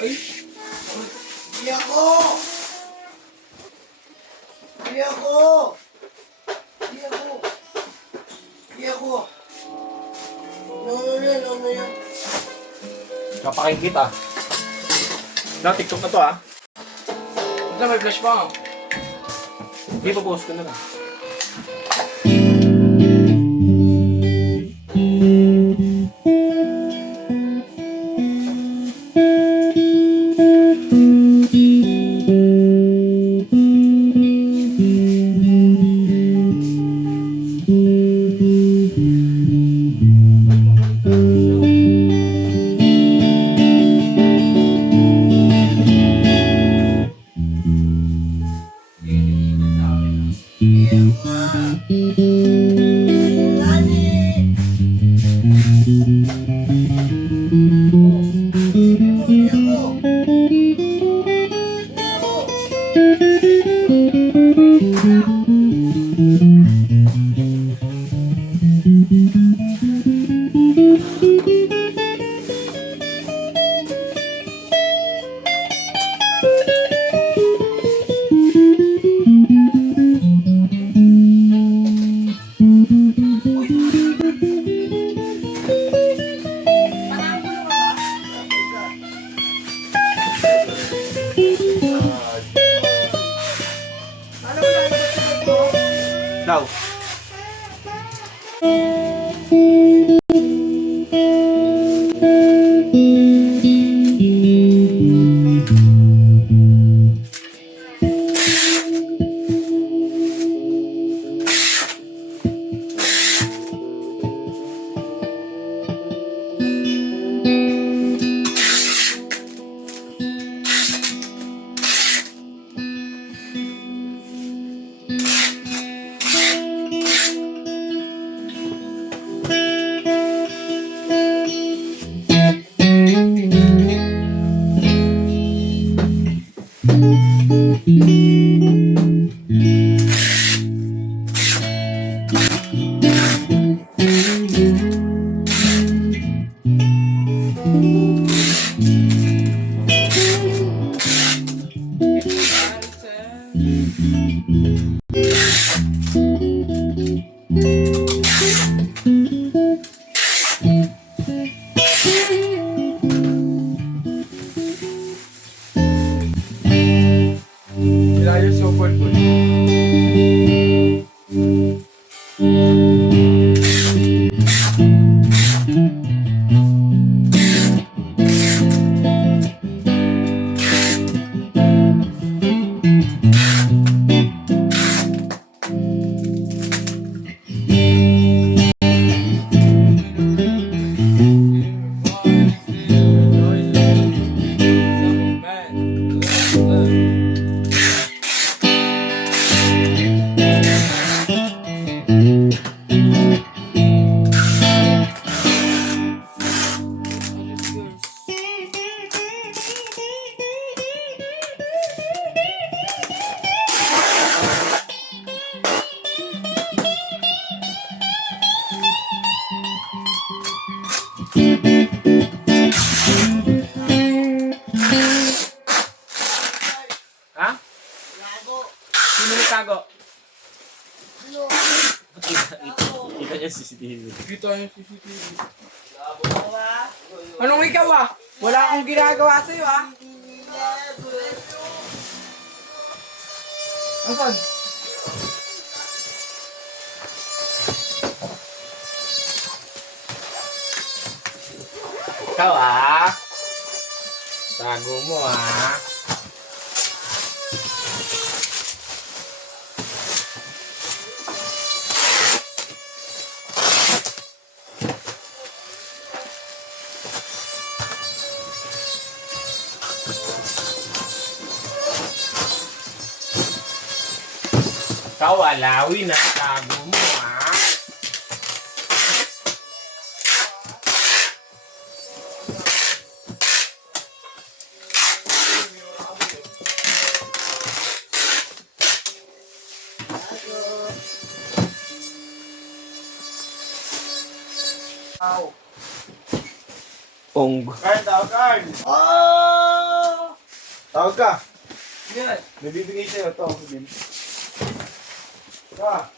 Ay! Hindi ako! Hindi ako! Hindi ako! Hindi ako! Ano yan? Kapakin kita. Na, TikTok na to ah. Ito, may flash pa. Hindi pa post ko na lang. Daw. Ilayo sa upon po. Ha? Lago! Sino nagtago? Ano? Kita niya CCTV. Kita yung CCTV. Lago ba? Anong ikaw ah? Wala akong ginagawa sa'yo ah. Lago! Asan? Ikaw ah. Tago mo ah. Ikaw alawin na. Tago mo ah. Ong. Card daw, card! Oh! Tawag ka. Yan. May bibigay sa'yo. Ito. Ka.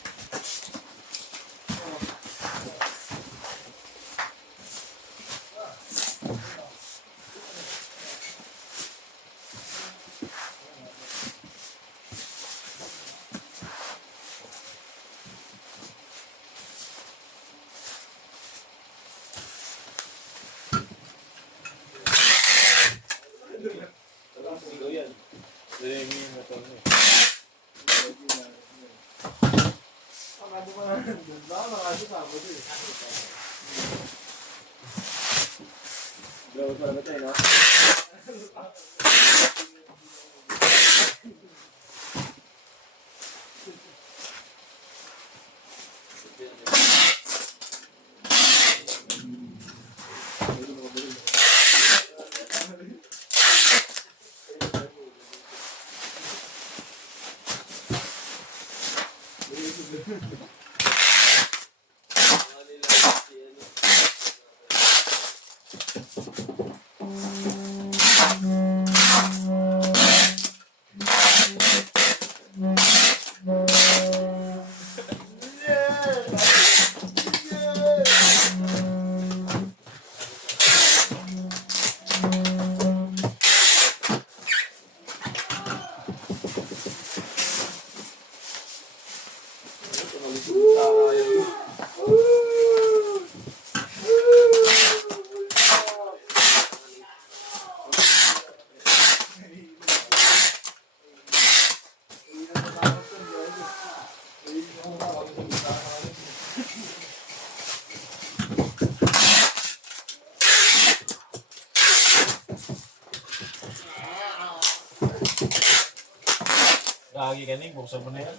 Lagi ka ning, buksan mo na yan.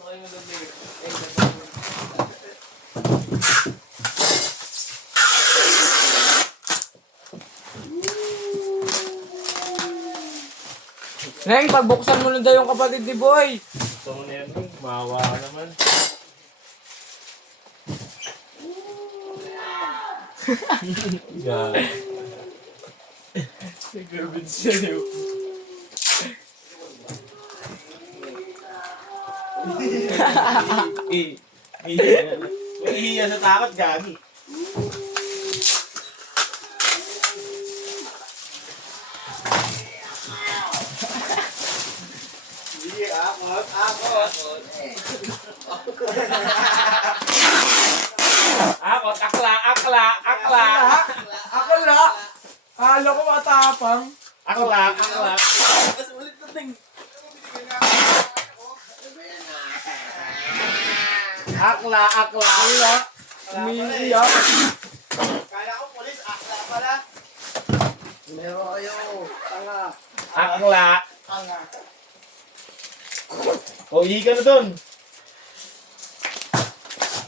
Neng, pagbuksan mo na daw yung kapatid ni Boy. Buksan mo na yan, Ning. Maawa ka naman. Yeah. Nag-garbage siya niyo. Ihiya sa takot, gagi. Akot, akla. Ako la. Kala ko matapang. Akla. Akla. Ala. Umiiyak. Kala ko polis, akla pala. Meron kayo. Tanga. Akla. Tanga. O, ihi ka na dun.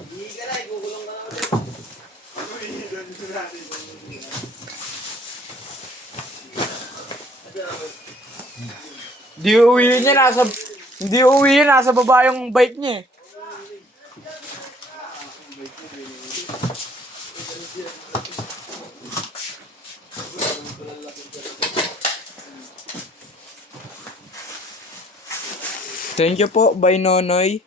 Hindi ka na, igugulong ka na ulit. Hindi uwi niya, nasa baba yung bike niya eh. Thank you po, Bay Nonoy.